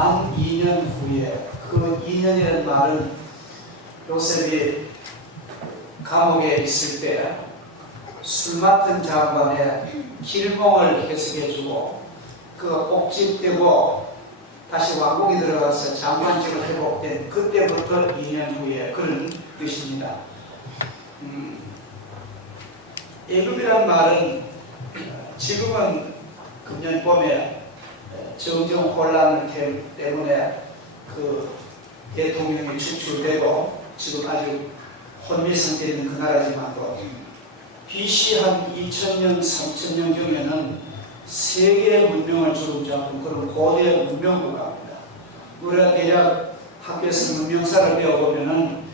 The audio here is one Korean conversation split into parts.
만 2년 후에, 그 2년이라는 말은 요셉이 감옥에 있을 때 술 맡은 장관의 길몽을 해석해주고 그 옥집되고 다시 왕궁에 들어가서 장관직을 회복된 그때부터 2년 후에 그런 뜻입니다. 애굽이란 말은 지금은 금년 봄에 정정 혼란 때문에 그 대통령이 축출되고 지금 아주 혼미 상태에 있는 그 나라지만도 BC 한 2000년, 3000년 경에는 세계의 문명을 주름 잡은 그런 고대 문명국가입니다. 우리가 대략 학교에서 문명사를 배워보면은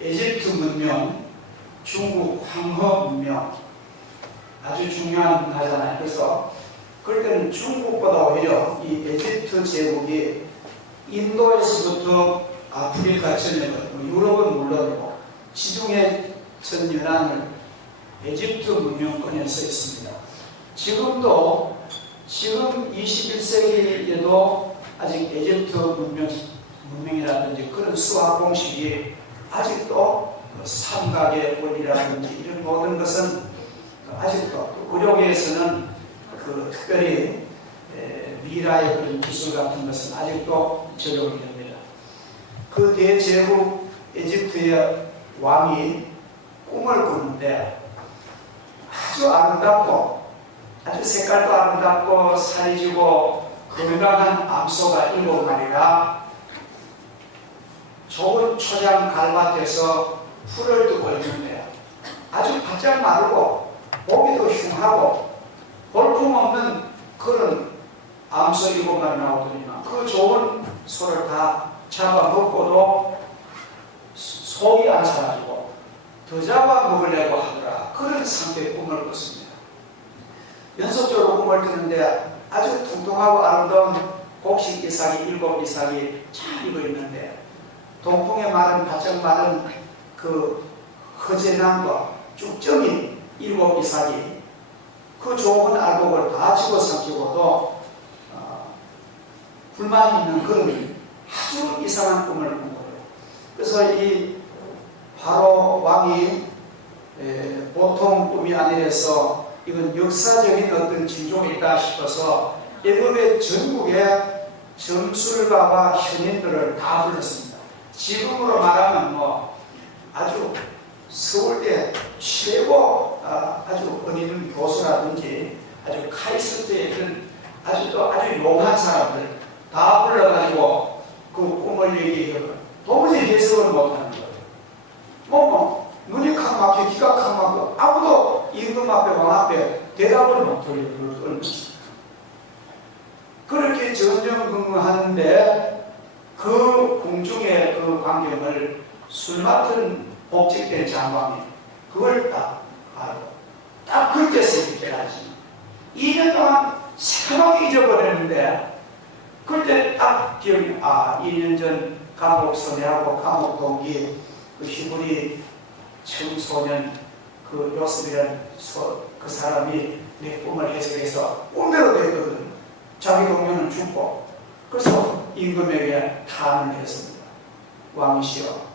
에집트 문명, 중국 황허 문명 아주 중요한 문화잖아요. 그래서 그럴 때는 중국보다 오히려 이 에집트 제국이 인도에서부터 아프리카 전역을, 유럽은 물론이고 지중해 전 연안을 에집트 문명권에 서 있습니다. 지금 21세기에도 아직 에집트 문명이라든지 그런 수학 공식이 아직도 삼각의 원리라든지 이런 모든 것은 아직도 의료계에서는 특별히 미라의 그런 기술 같은 것은 아직도 적용이 됩니다. 그 대제국 에집트의 왕이 꿈을 꾸는데 아주 아름답고 아주 색깔도 아름답고 살지고 건강한 암소가 7마리가 좁은 초장 갈밭에서 풀을 뜨고 있는데 아주 바짝 마르고 보기도 흉하고 볼품없는 그런 암소 7마리 나오더니만 그 좋은 소를 다 잡아먹고도 속이 안 차가지고 더 잡아먹으려고 하더라. 그런 상태의 꿈을 꿨습니다. 연속적으로 꿈을 꿨는데 아주 통통하고 아름다운 곡식 이삭이 7이삭이 잘 익어 있는데 동풍에 마른 바짝 마른 그 허재남과 쭉정인 7이삭이 그 좋은 알곡을 다 집어삼키고도 불만이 있는 그런 아주 이상한 꿈을 꾼 거예요. 그래서 이 바로 왕이 보통 꿈이 아니라서 이건 역사적인 어떤 징조이다 싶어서 애굽의 전국에 점술가와 현인들을 다 불렀습니다. 지금으로 말하면 아주 서울대 최고 아주 은인 교수라든지 아주 카이스트의 그런 아주 용한 사람들 다 불러가지고 그 꿈을 얘기해요. 도무지 해석을 못하는 거예요. 눈이 칵 막혀 귀가 칵 막혀 아무도 임금 앞에 왕 앞에 대답을 못 돌리는 그렇게 전전긍긍하는데 그 궁중의 그 광경을 술 맡은 복직된 장관이 그걸 딱 알고 딱 그때서 깨달았습니다. 2년 동안 새하게 잊어버렸는데 그때 딱 기억이 2년 전 감옥 선배하고 감옥 동기 그 히브리 청소년 그 요셉이라는 그 사람이 내 꿈을 해석해서 꿈대로 됐거든. 자기 동료는 죽고 그래서 임금에게 탄을 했습니다. 왕이시여,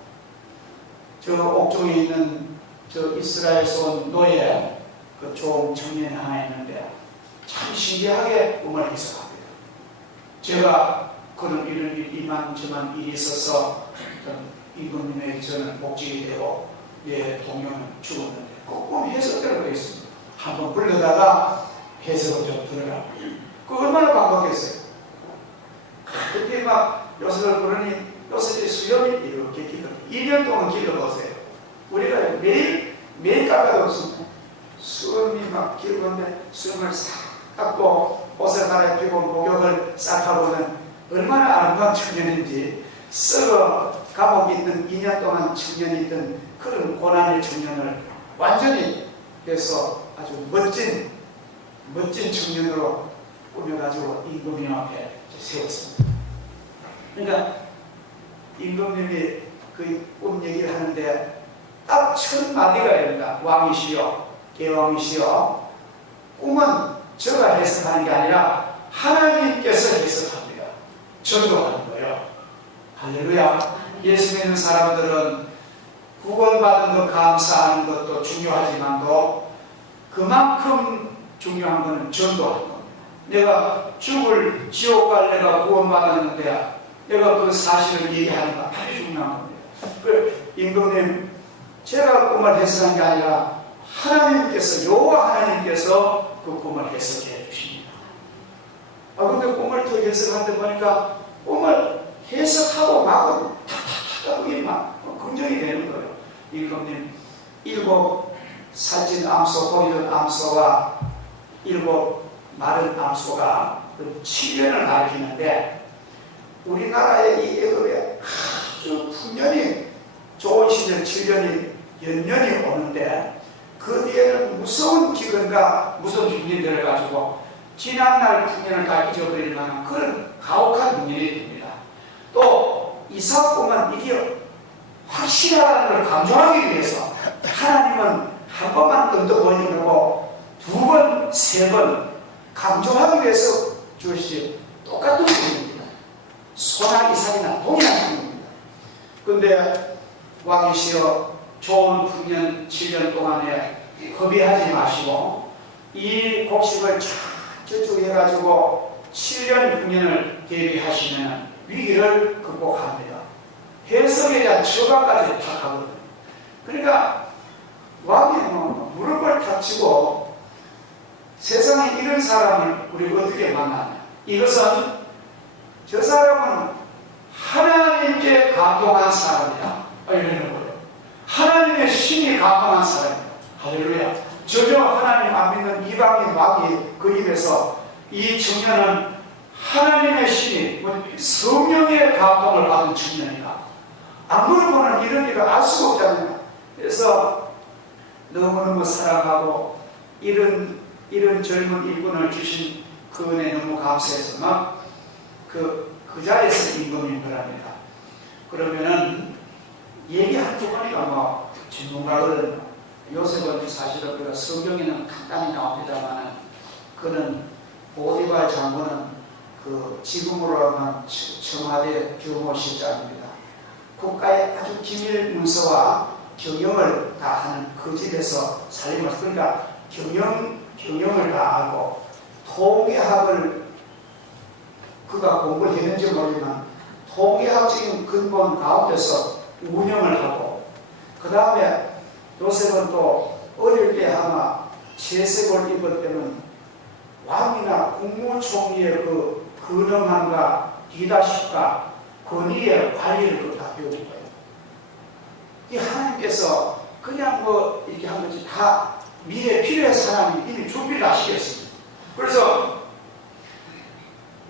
저 옥중에 있는 저 이스라엘에서 온 노예 그 좋은 청년이 하나 있는데 참 신기하게 꿈을 해석합니다. 제가 그런 이만저만 일이 있어서 임금님에게 저는 복직이 되고 내 동료는 죽었는데 꼭 해석대로 되어 있습니다. 한번 불러다가 해석을 좀 들어라. 그 얼마나 반갑겠어요. 그때 막 요셉을 부르니 요셉의 수염이 이렇게 길어 2년 동안 길러보세요. 우리가 매일 깎아도 없습니다. 수염이 막 길었는데 수염을 싹 깎고 옷을 갈아입히고 목욕을 싹 하고는 얼마나 아름다운 청년인지 썩어 감옥에 있는 2년 동안 청년이 있던 그런 고난의 청년을 완전히 해서 아주 멋진 청년으로 꾸며가지고 임금님 앞에 세웠습니다. 그러니까 임금님이 그 꿈 얘기를 하는데 딱 첫 마디가 됩니다. 왕이시여, 개왕이시여, 꿈은 제가 해석하는 게 아니라 하나님께서 해석합니다. 전도하는 거예요. 할렐루야. 예수 믿는 사람들은 구원받은 것 감사하는 것도 중요하지만도 그만큼 중요한 것은 전도하는 겁니다. 내가 죽을 지옥 갈 내가 구원받았는데 내가 그 사실을 얘기하는 거 아주 중요한 겁니다. 그 임금님, 제가 꿈을 해석한 게 아니라 하나님께서, 여호와 하나님께서 그 꿈을 해석해 주십니다. 근데 꿈을 더 해석하는데 보니까 꿈을 해석하고 마고 탁탁탁 막 긍정이 되는 거예요. 임금님, 7 살찐 암소, 보이던 암소와 7 마른 암소가 그 7년을 가리키는데 우리나라의 이 애굽에 아주 풍년이 좋은 시절 7년이 연년이 오는데 그 뒤에는 무서운 기근과 무서운 흉년이 들어가지고 지난날 풍년을 다 잊어버릴 만한 그런 가혹한 흉년이 됩니다. 또 이삭꿈은 이게 확실하다는 걸 강조하기 위해서 하나님은 한 번만 던져버리고 2번, 3번 강조하기 위해서 주시 똑같은 꿈입니다. 소나 이삭이나 동일한 꿈입니다. 근데 왕이시여, 좋은 풍년 7년 동안에 허비하지 마시고 이 곡식을 저쪽 해가지고 7년 풍년을 대비하시면 위기를 극복합니다. 해석에 대한 처방까지 다 하거든요. 그러니까 왕이 무릎을 탁 치고 세상에 이런 사람을 우리가 어떻게 만나냐, 이것은 저 사람은 하나님께 감동한 사람이다 이러는 거예요. 하나님의 신이 감동한 사람이다. 할렐루야. 전혀 하나님 안 믿는 이방인 왕이 그 입에서 이 청년은 하나님의 신이 성령의 감동을 받은 청년이다, 안 그러고는 이런 일을 알 수가 없잖아요. 그래서 너무너무 사랑하고 이런 젊은 이분을 주신 그 은혜 너무 감사해서 막 그 자리에서 임금인 거랍니다. 그러면은 얘기하다 보니까 전문가거든요. 요셉은 사실은 그가 성경에는 간단히 나옵니다만은 그는 보디발 장군은 그 지금으로 하면 청와대 규모실장입니다. 국가의 아주 기밀 문서와 경영을 다 하는 그 집에서 살림을, 그러니까 경영을 다 하고 통계학을 그가 공부를 했는지 모르지만 통계학적인 근본 가운데서 운영을 하고, 그 다음에 요셉은 또 어릴 때 아마 채색을 입었다면 왕이나 국무총리의 그 근엄함과 리더십과 권위의 관리를 다 배우는 거예요. 이 하나님께서 그냥 이렇게 한 거지 다 미래에 필요해서 하나님이 이미 준비를 하시겠습니다. 그래서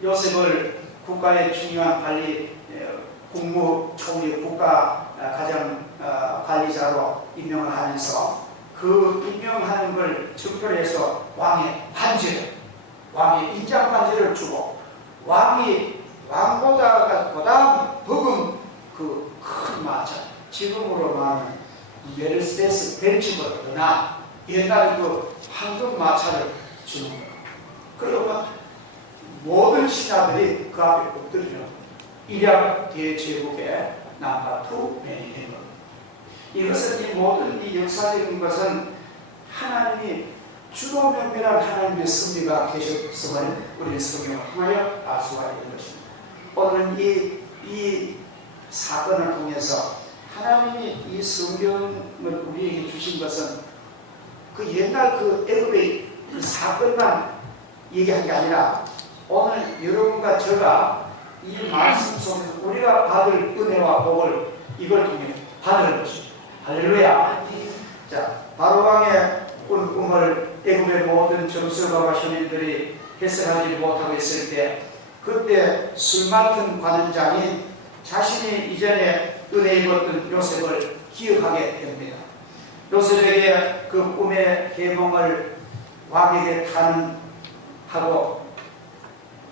요셉을 국가의 중요한 관리, 국무총리, 국가 가장 관리자로 임명을 하면서 그 임명하는 걸 증표해서 왕의 반지를, 왕의 인장 반지를 주고 왕보다 버금 그 큰 마차, 지금으로 말하는 메르세데스 벤츠보다 옛날 그 황금 마차를 주는 거예요. 그러면 모든 신하들이 그 앞에 엎드려 일약 대제국의 넘버 2 맨이 된 겁니다. 이것은 이 모든 이 역사적인 것은 하나님이 주도면밀한 하나님의 섭리가 계셨음을 우리는 성경을 통하여 알 수가 있는 것입니다. 오늘은 이 사건을 통해서 하나님이 이 성경을 우리에게 주신 것은 그 옛날 그 애굽의 그 사건만 얘기한 게 아니라 오늘 여러분과 제가 이 말씀 속에서 우리가 받을 은혜와 복을 이걸 통해 받는 것입니다. 할렐루야. 자, 바로왕의 꿈을 애굽의 모든 점술가와 현인들이 해석하지 못하고 있을 때, 그때 술 맡은 관원장이 자신이 이전에 은혜 입었던 요셉을 기억하게 됩니다. 요셉에게 그 꿈의 계몽을 왕에게 탄하고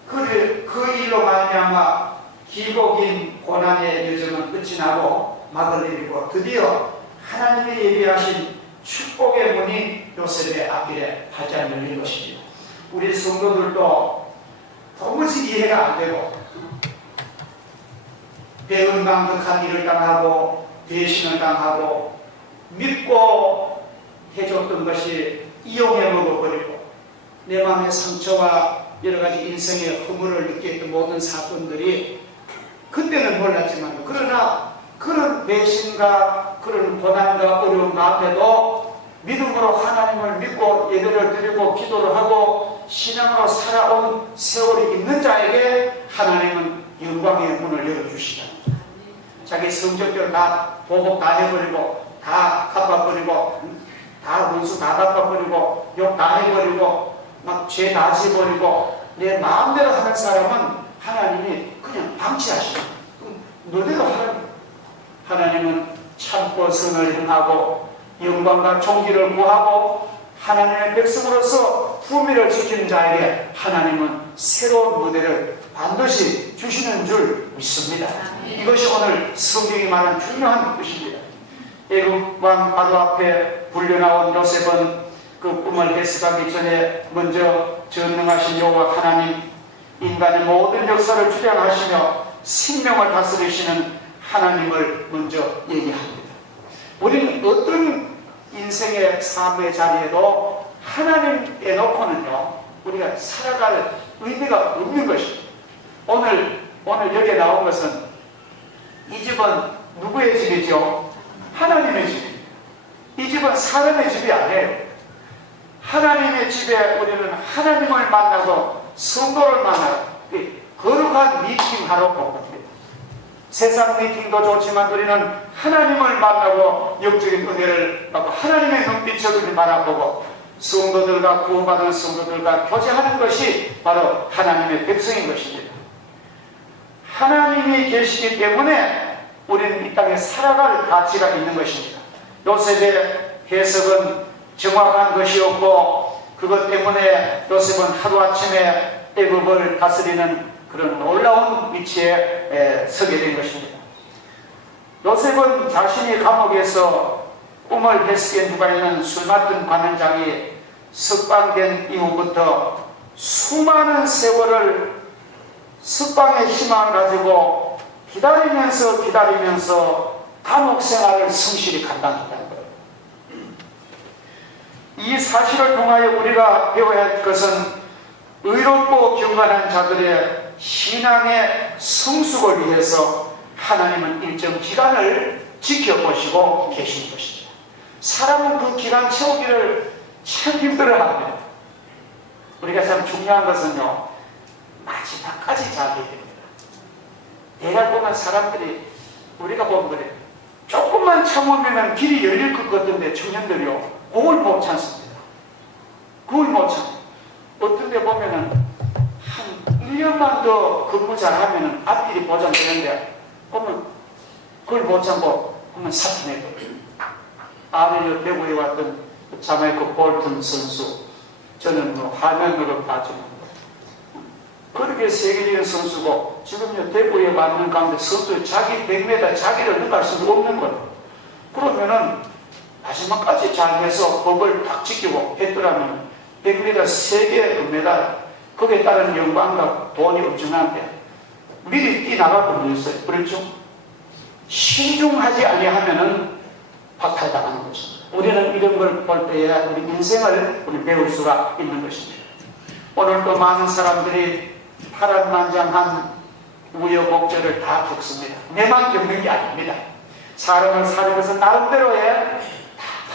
그 일로 말미암아 길고 긴 고난의 여정은 끝이 나고 막을 내리고 드디어 하나님이 예비하신 축복의 문이 요셉의 앞길에 활짝 열린 것입니다. 우리 성도들도 도무지 이해가 안 되고 배은망덕한 일을 당하고 배신을 당하고 믿고 해줬던 것이 이용해 먹어버리고 내 마음의 상처와 여러가지 인생의 허물을 느꼈던 모든 사건들이 그때는 몰랐지만 그러나 그런 배신과 그런 고난과 어려운 가운데도 믿음으로 하나님을 믿고 예배를 드리고 기도를 하고 신앙으로 살아온 세월이 있는 자에게 하나님은 영광의 문을 열어주시다. 자기 성적대로 다 보복 다 해버리고 다 갚아버리고 다 원수 다 갚아버리고 욕 다 해버리고 막 죄 다 지버리고 내 마음대로 하는 사람은 하나님이 그냥 방치하시고 너대로 하나님은 참고 선을 행하고 영광과 존귀를 구하고 하나님의 백성으로서 품위를 지키는 자에게 하나님은 새로운 무대를 반드시 주시는 줄 믿습니다. 이것이 오늘 성경이 말하는 중요한 뜻입니다. 애굽 왕 바로 앞에 불려나온 요셉은 그 꿈을 해석하기 전에 먼저 전능하신 여호와 하나님, 인간의 모든 역사를 주장하시며 생명을 다스리시는 하나님을 먼저 얘기합니다. 우리는 어떤 인생의 삶의 자리에도 하나님 빼놓고는요 우리가 살아갈 의미가 없는 것입니다. 오늘 여기에 나온 것은 이 집은 누구의 집이죠? 하나님의 집입니다. 이 집은 사람의 집이 아니에요. 하나님의 집에 우리는 하나님을 만나고 성도를 만나고 거룩한 미팅하러 온 겁니다. 세상 미팅도 좋지만 우리는 하나님을 만나고 영적인 은혜를 받고 하나님의 눈빛을 바라보고 성도들과 구원받은 성도들과 교제하는 것이 바로 하나님의 백성인 것입니다. 하나님이 계시기 때문에 우리는 이 땅에 살아갈 가치가 있는 것입니다. 요셉의 해석은 정확한 것이었고 그것 때문에 요셉은 하루아침에 애굽을 다스리는 그런 놀라운 위치에 서게 된 것입니다. 요셉은 자신이 감옥에서 꿈을 해석해 누가 있는 술 맡은 관원장이 석방된 이후부터 수많은 세월을 석방의 희망을 가지고 기다리면서 감옥 생활을 성실히 감당했다는 거예요. 이 사실을 통하여 우리가 배워야 할 것은 의롭고 경건한 자들의 신앙의 성숙을 위해서 하나님은 일정 기간을 지켜보시고 계신 것입니다. 사람은 그 기간 채우기를 참 힘들어합니다. 우리가 참 중요한 것은요 마지막까지 잘 해야 됩니다. 대략 보면 사람들이 우리가 보면 그래 조금만 참으면 길이 열릴 것 같은데 청년들이요 그걸 못 참습니다. 그걸 못 참습니다. 어떤 데 보면은 한 1년만 더 근무 잘하면은 앞길이 보장되는데 보면 그걸 못 참고 하면 사표 내거든요. 아베르 대구에 왔던 자메이카 볼튼 선수 저는 뭐 화면으로 봤지만 그렇게 세계적인 선수고 지금 대구에 맞는 가운데 선수의 자기 100m 자기를 능가할 수 없는 거예요. 그러면은 마지막까지 잘해서 법을 딱 지키고 했더라면 100m 세계 금메달 거기에 따른 영광과 돈이 엄청난데 미리 뛰나가고 그랬어요. 그렇죠? 신중하지 아니하면은 박탈당하는 것입니다. 우리는 이런 걸 볼 때에 우리 인생을 우리 배울 수가 있는 것입니다. 오늘도 많은 사람들이 파란만장한 우여곡절을 다 겪습니다. 내만 겪는 게 아닙니다. 사람을 사는 것은 나름대로의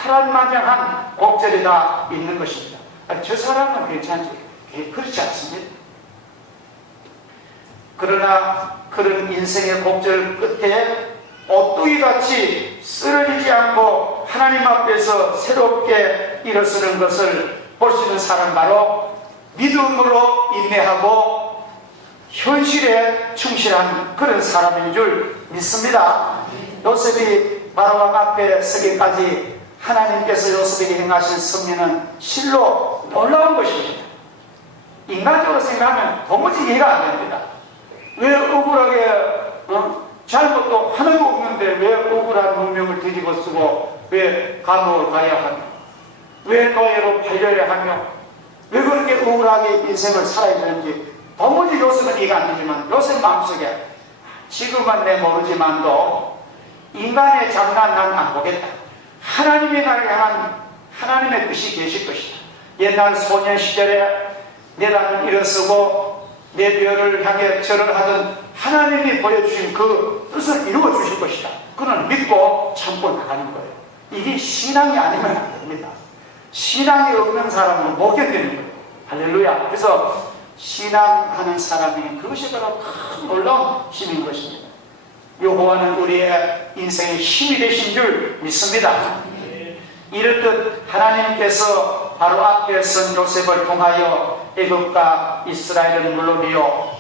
파란만장한 곡절이 다 있는 것입니다. 아니, 저 사람은 괜찮지. 그렇지 않습니다. 그러나 그런 인생의 곡절 끝에 오뚜기같이 쓰러지지 않고 하나님 앞에서 새롭게 일어서는 것을 볼 수 있는 사람 바로 믿음으로 인내하고 현실에 충실한 그런 사람인 줄 믿습니다. 요셉이 바로왕 앞에 서기까지 하나님께서 요셉에게 행하신 섭리는 실로 놀라운 것입니다. 인간적으로 생각하면 도무지 이해가 안 됩니다. 왜 억울하게 잘못도 하나도 없는데 왜 억울한 운명을 뒤집어 쓰고 왜 감옥을 가야 하며 왜 노예로 팔려야 하며 왜 그렇게 억울하게 인생을 살아야 되는지 도무지 요셉은 이해가 안 되지만 요셉 마음속에 지금은 내 모르지만도 인간의 장난 난 안 보겠다. 하나님이 나를 향한 하나님의 뜻이 계실 것이다. 옛날 소년 시절에 내 땅을 일어서고 내 뼈를 향해 절을 하던 하나님이 보여주신 그 뜻을 이루어 주실 것이다. 그는 믿고 참고 나가는 거예요. 이게 신앙이 아니면 안 됩니다. 신앙이 없는 사람은 못 견디는 거예요. 할렐루야. 그래서 신앙하는 사람이 그것이 바로 큰 놀라운 힘인 것입니다. 여호와는 우리의 인생의 힘이 되신 줄 믿습니다. 이렇듯 하나님께서 바로 앞에 선 요셉을 통하여 애굽과 이스라엘을 물론이요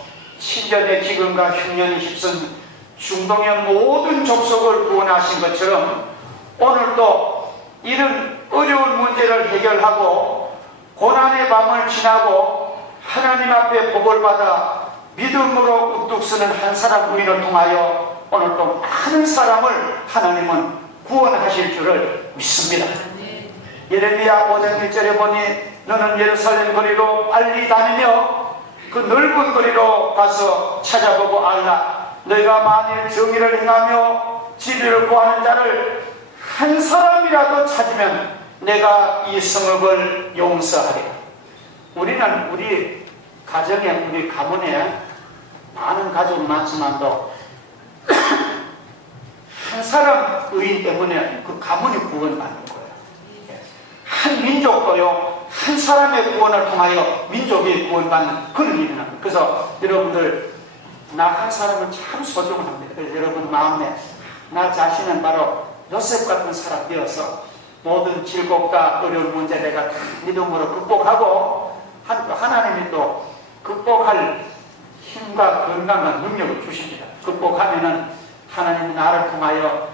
친전의 기근과 흉년이 휩쓴 중동의 모든 족속을 구원하신 것처럼 오늘도 이런 어려운 문제를 해결하고 고난의 밤을 지나고 하나님 앞에 복을 받아 믿음으로 우뚝 서는 한 사람 부인을 통하여 오늘도 많은 사람을 하나님은 구원하실 줄을 믿습니다. 예레미야 5장 1절에 보니 너는 예루살렘 거리로 빨리 다니며 그 넓은 거리로 가서 찾아보고 알라. 너희가 만일 정의를 행하며 진리를 구하는 자를 한 사람이라도 찾으면 내가 이 성읍을 용서하리라. 우리는 우리 가정에 우리 가문에 많은 가족이 많지만도 한 사람 의인 때문에 그 가문이 구원받는 거예요. 한 민족도요 한 사람의 구원을 통하여 민족이 구원받는 그런 일이 납니다. 그래서 여러분들 나 한 사람은 참 소중합니다. 그래서 여러분 마음에 나 자신은 바로 요셉 같은 사람 되어서 모든 질곡과 어려운 문제 내가 믿음으로 극복하고 하나님이 또 극복할 힘과 건강과 능력을 주십니다. 극복하면은 하나님이 나를 통하여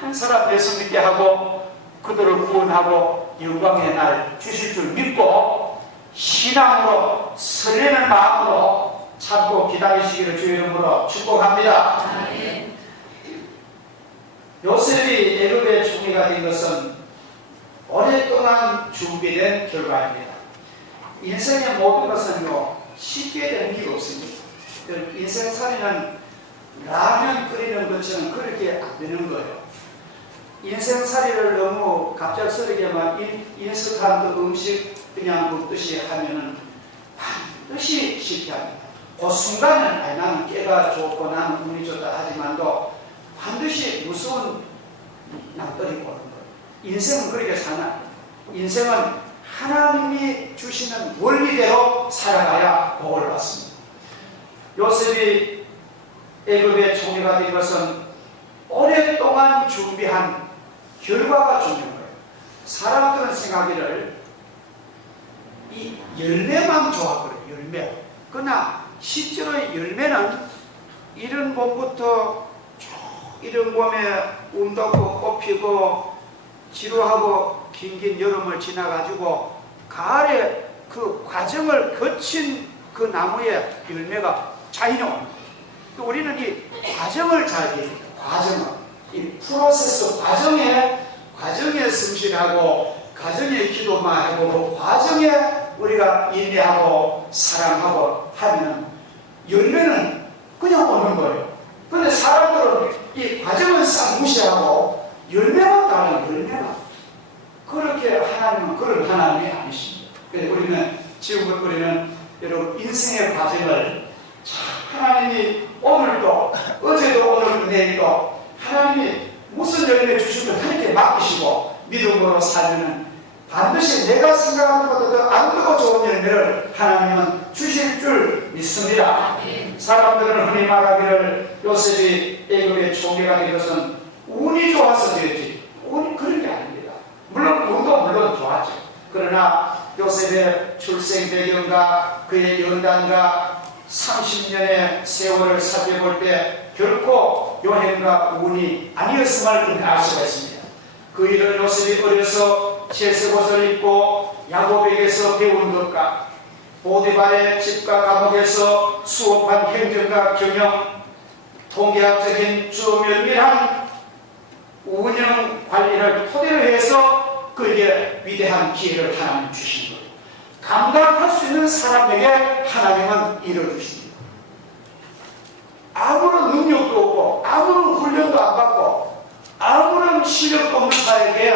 많은 사람 될수 있게 하고 그들을 구원하고 영광의 날 주실 줄 믿고 신앙으로 설레는 마음으로 참고 기다리시기를 주의 이름으로 축복합니다. 요셉이 애굽의 총리가 된 것은 오랫동안 준비된 결과입니다. 인생의 모든 것은요 쉽게 되는 게 없습니다. 인생살이는 라면 끓이는 것처럼 그렇게 안 되는 거예요. 인생살이를 너무 갑작스럽게만 인스턴트 음식 그냥 먹듯이 하면은 반드시 실패합니다. 그 순간은 나는 깨가 좋고 나는 운이 좋다 하지만도 반드시 무서운 낭떠리 보는 거예요. 인생은 그렇게 사나? 인생은 하나님이 주시는 원리대로 살아가야 복을 받습니다. 요셉이 애굽의 총리가 된 것은 오랫동안 준비한 결과가 중요한 거예요. 사람들은 생각하기를 이 열매만 좋아하거든요. 열매. 그러나 실제로 열매는 이른 봄부터 쭉 이른 봄에 움닫고 꽃피고 지루하고 긴긴 여름을 지나가지고 가을에 그 과정을 거친 그 나무의 열매가 자연히 옵니다. 우리는 이 과정을 잘 해야 됩니다. 과정을. 이 프로세스 과정에 성실하고 과정에 기도만 하고 그 과정에 우리가 인내하고 사랑하고 하면 열매는 그냥 오는 거예요. 그런데 사람들은 이 과정을 싹 무시하고 열매만 따르는 열매만. 그렇게 하나님은 그런 하나님이 아니십니다. 그래서 우리는 지금부터 우리는 여러분 인생의 과정을 하나님이 오늘도 어제도 오늘 내일도 하나님이 무슨 열매 주시면 하나님께 맡기시고 믿음으로 살면 반드시 내가 생각하는 것보다 더 안되고 좋은 열매를 하나님은 주실 줄 믿습니다. 사람들은 흔히 말하기를 요셉이 애굽의 총리가 된 것은 운이 좋아서 되었지. 운이 그런 게 아닙니다. 물론 운도 물론 좋았죠. 그러나 요셉의 출생 배경과 그의 연단과 30년의 세월을 살펴볼 때 결코 요행과 운이 아니었음을 우리는 알 수가 있습니다. 그 일은 요셉이 어려서 채색옷을 입고 야곱에게서 배운 것과 보디발의 집과 감옥에서 수업한 행정과 경영, 통계학적인 주 면밀한 운영 관리를 토대로 해서 그에게 위대한 기회를 하나님 주신 거예요. 감당할 수 있는 사람에게 하나님은 이뤄주십니다. 아무런 능력도 없고 아무런 훈련도 안 받고 아무런 실력도 없는 자에게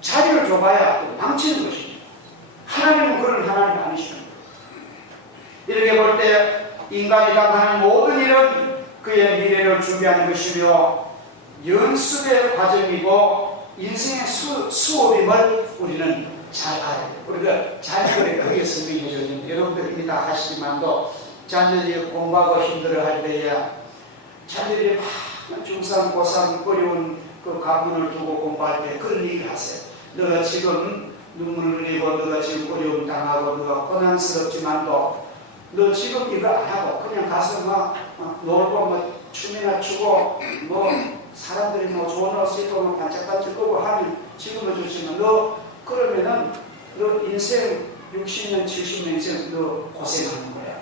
자리를 줘봐야 망치는 것입니다. 하나님은 그런 하나님 아니시는 거예요. 이렇게 볼 때 인간이 당하는 모든 일은 그의 미래를 준비하는 것이며 연습의 과정이고 인생의 수업임을 우리는 잘 알아야 돼요. 우리가 자녀들에 그게 설명해 줬는데 여러분들 이미 다 하시지만도 자녀들이 공부하고 힘들어할 때에 자녀들이 막 중3, 고3 어려운 그 가문을 두고 공부할 때 그런 얘기를 하세요. 너가 지금 눈물을 흘리고 너가 지금 어려움 당하고 너가 고난스럽지만도 너 지금 이거 안 하고 그냥 가서 막 놀고 뭐 춤이나 추고 뭐 사람들이 뭐 좋은 옷 입고 뭐 반짝반짝 끄고 하면 지금은 좋지만 너 그러면은 너 인생 60년 70년 인생 너 고생하는 거야.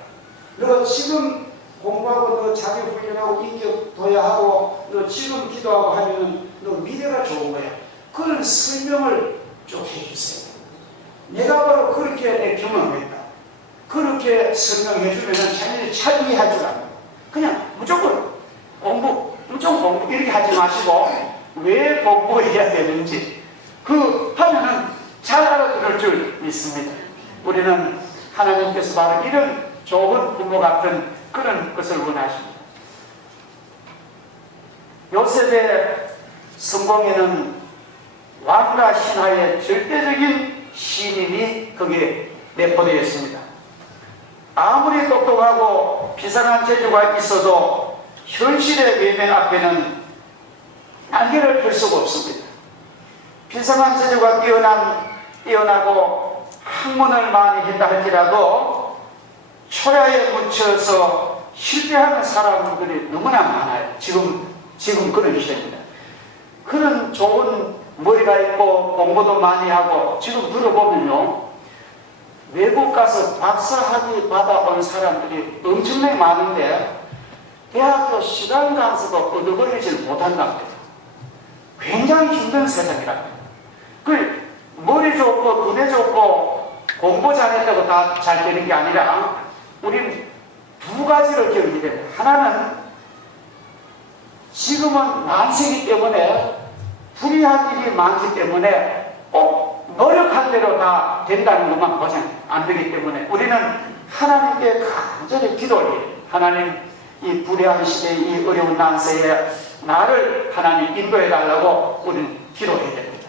너 지금 공부하고 너 자기 훈련하고 인격 도야하고 너 지금 기도하고 하면은 너 미래가 좋은 거야. 그런 설명을 좀 해주세요. 내가 바로 그렇게 내 경험했다. 그렇게 설명해주면은 자기들이 잘 이해할 줄 압니다. 그냥 무조건 공부 이렇게 하지 마시고 왜 공부해야 되는지 그 하면은 잘 알아들을 줄 믿습니다. 우리는 하나님께서 바로 이런 좋은 부모 같은 그런 것을 원하십니다. 요셉의 성공에는 왕과 신하의 절대적인 신임이 거기에 내포되어 있습니다. 아무리 똑똑하고 비상한 재주가 있어도 현실의 외면 앞에는 날개를 펼 수가 없습니다. 비상한 재주가 뛰어나고 학문을 많이 했다 할지라도 초야에 묻혀서 실패하는 사람들이 너무나 많아요. 지금 그런 시대입니다. 그런 좋은 머리가 있고 공부도 많이 하고 지금 들어보면요, 외국 가서 박사학위 받아온 사람들이 엄청나게 많은데 대학교 시간 강사도 얻어버리질 못한답니다. 굉장히 힘든 세상이랍니다. 그 머리 좋고 두뇌 좋고 공부 잘했다고 다 잘 되는 게 아니라 우리는 두 가지를 기억해야 됩니다. 하나는 지금은 난세기 때문에 불의한 일이 많기 때문에 꼭 노력한 대로 다 된다는 것만 보장 안 되기 때문에 우리는 하나님께 간절히 기도해요. 하나님, 이 불의한 시대의 이 어려운 난세에 나를 하나님 인도해 달라고 우리는 기도해야 됩니다.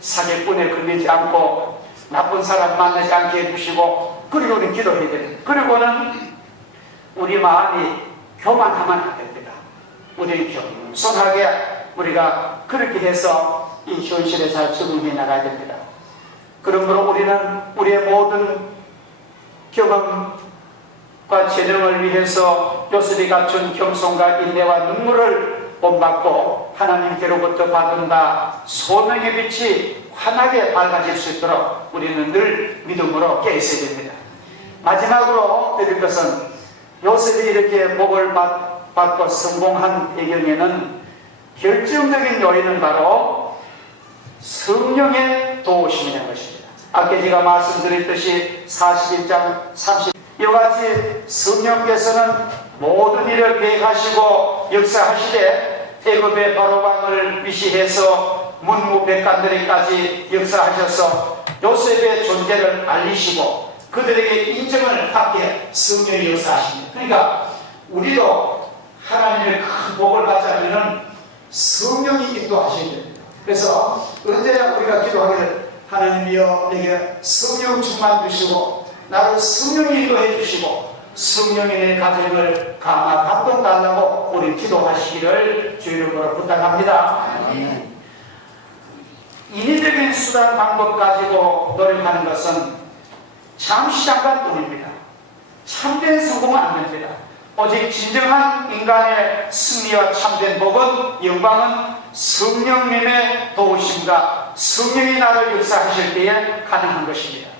사기꾼에 걸리지 않고 나쁜 사람 만나지 않게 해주시고 그리고 우리는 기도해야 됩니다. 그리고는 우리 마음이 교만하면 안 됩니다. 우리 겸손하게 우리가 그렇게 해서 이 현실에 잘 적응해 나가야 됩니다. 그러므로 우리는 우리의 모든 경험과 재능을 위해서 요셉이 갖춘 겸손과 인내와 눈물을 본받고 하나님께로부터 받은다 소명의 빛이 환하게 밝아질 수 있도록 우리는 늘 믿음으로 깨 있어야 됩니다. 마지막으로 드릴 것은 요셉이 이렇게 복을 받고 성공한 배경에는 결정적인 요인은 바로 성령의 도우심이라는 것입니다. 아까 제가 말씀드렸듯이 41장 30 이와 같이 성령께서는 모든 일을 계획하시고 역사하시되 애굽의 바로왕을 위시해서 문무백관들에까지 역사하셔서 요셉의 존재를 알리시고 그들에게 인정을 받게 성령이 역사하십니다. 그러니까 우리도 하나님의 큰 복을 받자면 성령이 인도하셔야 됩니다. 그래서 언제나 우리가 기도하기를 하나님이여 내게 성령 충만 주시고 나를 성령이 인도해 주시고 성령이 내 가정을 강화 감동 달라고 우리 기도하시기를 주 이름으로 부탁합니다. 아멘. 인위적인 수단 방법 가지고 노력하는 것은 잠시 잠깐뿐입니다. 참된 성공은 안 됩니다. 오직 진정한 인간의 승리와 참된 복은 영광은 성령님의 도우심과 성령이 나를 역사하실 때에 가능한 것입니다.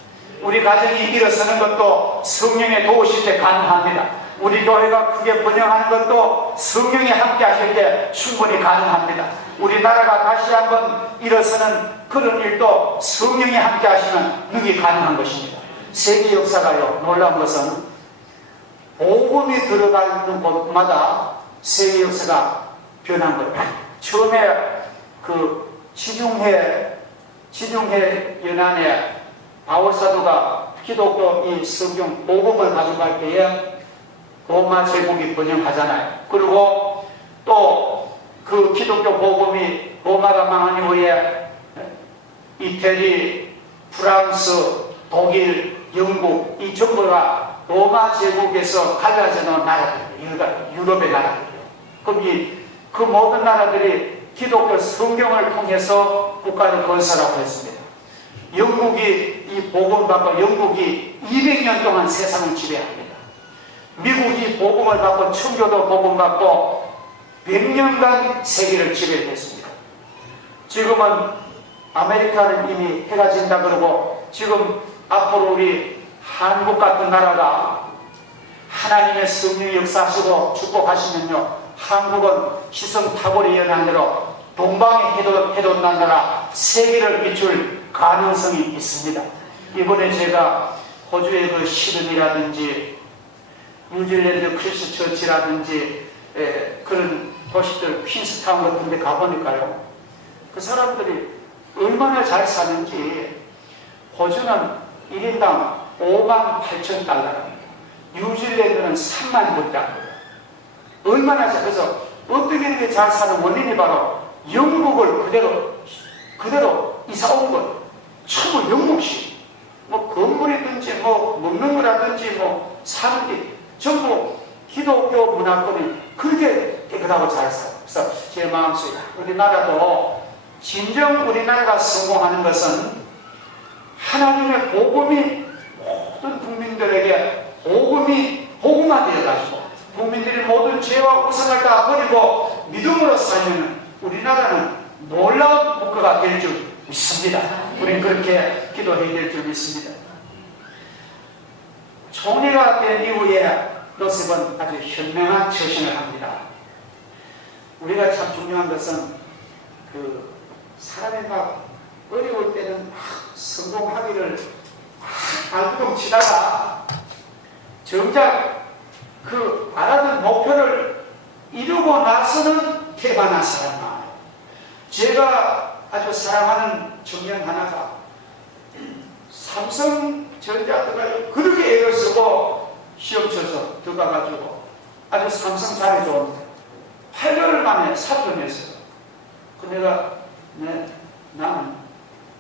우리 가정이 일어서는 것도 성령의 도우실 때 가능합니다. 우리 교회가 크게 번영하는 것도 성령이 함께 하실 때 충분히 가능합니다. 우리나라가 다시 한번 일어서는 그런 일도 성령이 함께 하시면 능히 가능한 것입니다. 세계 역사가요, 놀라운 것은 복음이 들어가는 곳마다 세계 역사가 변한 거예요. 처음에 그 지중해 연안에 바울사도가 기독교 이 성경 복음을 가져갈 때에 로마 제국이 번영하잖아요. 그리고 또 그 기독교 복음이 로마가 망한 이후에 이태리, 프랑스, 독일, 영국 이 전부가 로마 제국에서 갈라져 놓은 나라들이에요. 유럽의 나라들이에요. 그럼 그 모든 나라들이 기독교 성경을 통해서 국가를 건설하고 했습니다. 영국이 이 복음을 받고 영국이 200년 동안 세상을 지배합니다. 미국이 복음을 받고 청교도 복음 받고 100년간 세계를 지배했습니다. 지금은 아메리카는 이미 해가 진다 그러고 지금 앞으로 우리 한국 같은 나라가 하나님의 성령이 역사하시고 축복하시면요, 한국은 시성 탑월이 연한 대로 동방의 해돋 나라 세계를 비출 가능성이 있습니다. 이번에 제가 호주의 그 시드니라든지 뉴질랜드 크리스처치라든지 그런 도시들 퀸스타운 같은 데 가보니까요, 그 사람들이 얼마나 잘 사는지. 호주는 1인당 58,000달러입니다. 뉴질랜드는 30,000불. 얼마나 잘, 그래서 어떻게 이렇게 잘 사는 원인이 바로 영국을 그대로 이사 온 것. 전부 영국식. 뭐 건물이든지 뭐 먹는 거라든지 뭐 사는 게 전부 기독교 문화권이 그렇게 깨끗하고 잘 살아요. 그래서 제 마음속에 우리나라도 진정 우리나라가 성공하는 것은 하나님의 복음이 모든 국민들에게 복음화되어가지고 국민들이 모든 죄와 우상을 다 버리고 믿음으로 살면 우리나라는 놀라운 국가가 될 줄 믿습니다. 우리는 그렇게 기도해야 될 줄 믿습니다. 총리가 된 이후에 요셉은 아주 현명한 처신을 합니다. 우리가 참 중요한 것은 그 사람이 막 어려울 때는 막 성공하기를 발구동 치다가 정작 그 바라는 목표를 이루고 나서는 태반한 사람 많아요. 제가 아주 사랑하는 청년 하나가 삼성전자 들어가지고 그렇게 애를 쓰고 시험 쳐서 들어가가지고 아주 삼성 잘해 좋은데 8개월 만에 사표냈어요. 그 나는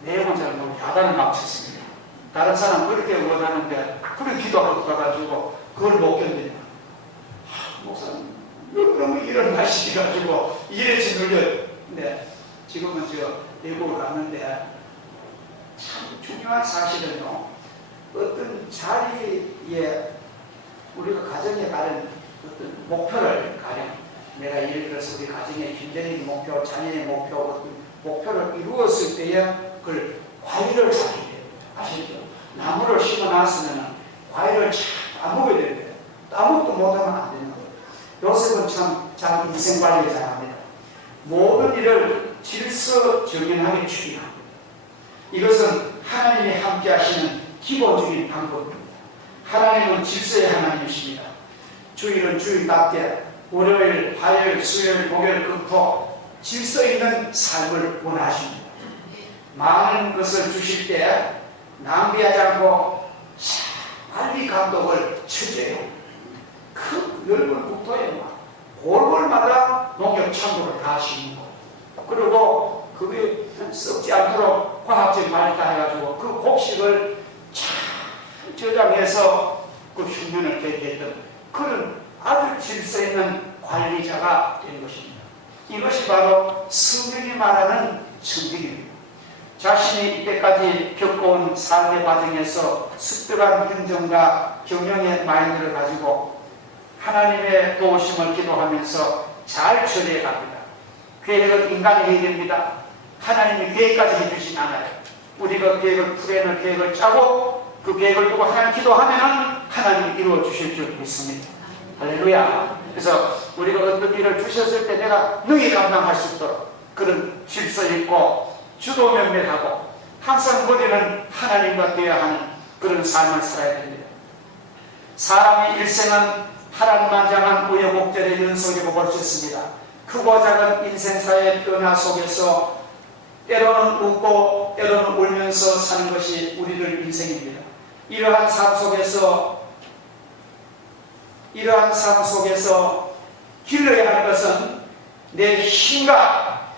내용은 잘 모르고 야단을 막 쳤습니다. 다른 사람 그렇게 원하는데 그렇게 기도하고 가가지고 그걸 못 견디냐. 목사님 너무 이런 맛이 가지고 이래지 눌려요. 네, 지금은 외국을 갔는데 참 중요한 사실은요, 어떤 자리에 우리가 가정에 가는 어떤 목표를 가령 내가 예를 들어서 우리 가정의 힘적인 목표, 자녀의 목표, 어떤 목표를 이루었을 때에 그걸 과일을 잘해야 돼요. 아시죠? 나무를 심어놨으면 과일을 잘 따먹어야 되는데 아무것도 못하면 안 되는 거예요. 요셉은 참 자기 인생 관리를 잘합니다. 모든 일을 질서정연하게 추진합니다. 이것은 하나님이 함께 하시는 기본적인 방법입니다. 하나님은 질서의 하나님이십니다. 주일은 주일답게 월요일, 화요일, 수요일, 목요일, 금토 질서 있는 삶을 원하십니다. 많은 것을 주실 때 낭비하지 않고 관리 감독을 철저해요. 그 넓은 국토에 골골마다 농협 창고를 다 심는 거. 그리고 그게 썩지 않도록 과학적 발달해가지고 그 곡식을 잘 저장해서 그 흉년을 대기했던 그런 아주 질서 있는 관리자가 된 것입니다. 이것이 바로 성경이 말하는 청직입니다. 자신이 이때까지 겪어온 삶의 과정에서 습득한 긍정과 경영의 마인드를 가지고 하나님의 도우심을 기도하면서 잘 처리해 갑니다. 계획은 인간이 해야 됩니다. 하나님이 계획까지 해주진 않아요. 우리가 계획을 짜고 그 계획을 두고 하나님 기도하면 하나님이 이루어 주실 줄 믿습니다. 할렐루야. 그래서 우리가 어떤 일을 주셨을 때 내가 능히 감당할 수 있도록 그런 질서 있고 주도 면밀하고 항상 머리는 하나님과 되어야 하는 그런 삶을 살아야 됩니다. 사람의 일생은 파란만장한 우여곡절의 연속이라고 볼 수 있습니다. 크고 작은 인생사의 변화 속에서 때로는 웃고 때로는 울면서 사는 것이 우리들 인생입니다. 이러한 삶 속에서 길러야 할 것은 내 힘과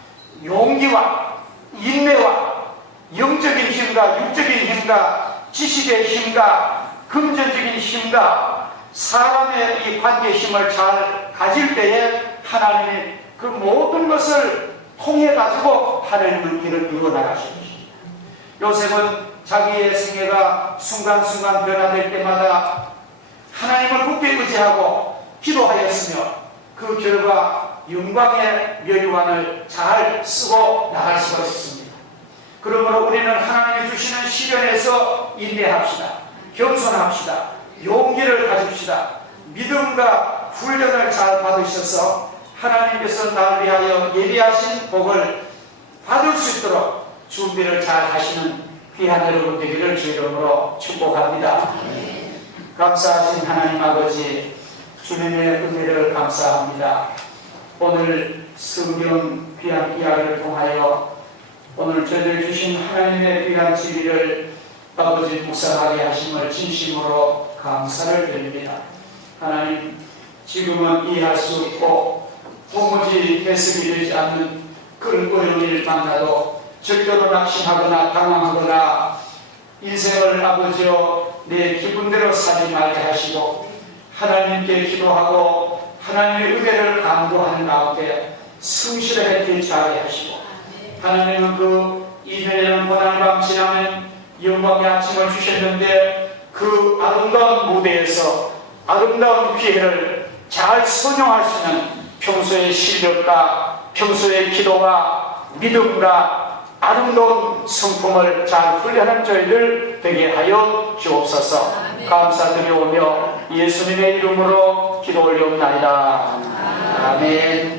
용기와 인내와 영적인 힘과 육적인 힘과 지식의 힘과 금전적인 힘과 사람의 이 관계 힘을 잘 가질 때에 하나님이 그 모든 것을 통해 가지고 하나님은 일을 이루어 나가십니다. 요셉은 자기의 생애가 순간순간 변화될 때마다 하나님을 굳게 의지하고 기도하였으며 그 결과 영광의 멸류관을 잘 쓰고 나갈 수가 있습니다. 그러므로 우리는 하나님이 주시는 시련에서 인내합시다. 겸손합시다. 용기를 가집시다. 믿음과 훈련을 잘 받으셔서 하나님께서 나를 위하여 예비하신 복을 받을 수 있도록 준비를 잘 하시는 귀한 여러분 되기를 주 이름으로 축복합니다. 감사하신 하나님 아버지, 주님의 은혜를 감사합니다. 오늘 성경 귀한 이야기를 통하여 오늘 저희들 주신 하나님의 귀한 진리를 아버지 묵상하게 하심을 진심으로 감사를 드립니다. 하나님, 지금은 이해할 수 없고 도무지 해석이 되지 않는 그런 어려움을 만나도 절대로 낙심하거나 당황하거나 인생을 아버지여 내 기분대로 살지 말게 하시고 하나님께 기도하고 하나님의 은혜를 강구하는 가운데 성실하게 대처하게 하시고 하나님은 그 2년이라는 고난의 밤 지나면 영광의 아침을 주셨는데 그 아름다운 무대에서 아름다운 기회를 잘 선용할 수 있는 평소의 실력과 평소의 기도와 믿음과 아름다운 성품을 잘 훈련한 저희들 되게 하여 주옵소서. 감사드리오며 예수님의 이름으로 기도 올리옵나이다. 아멘.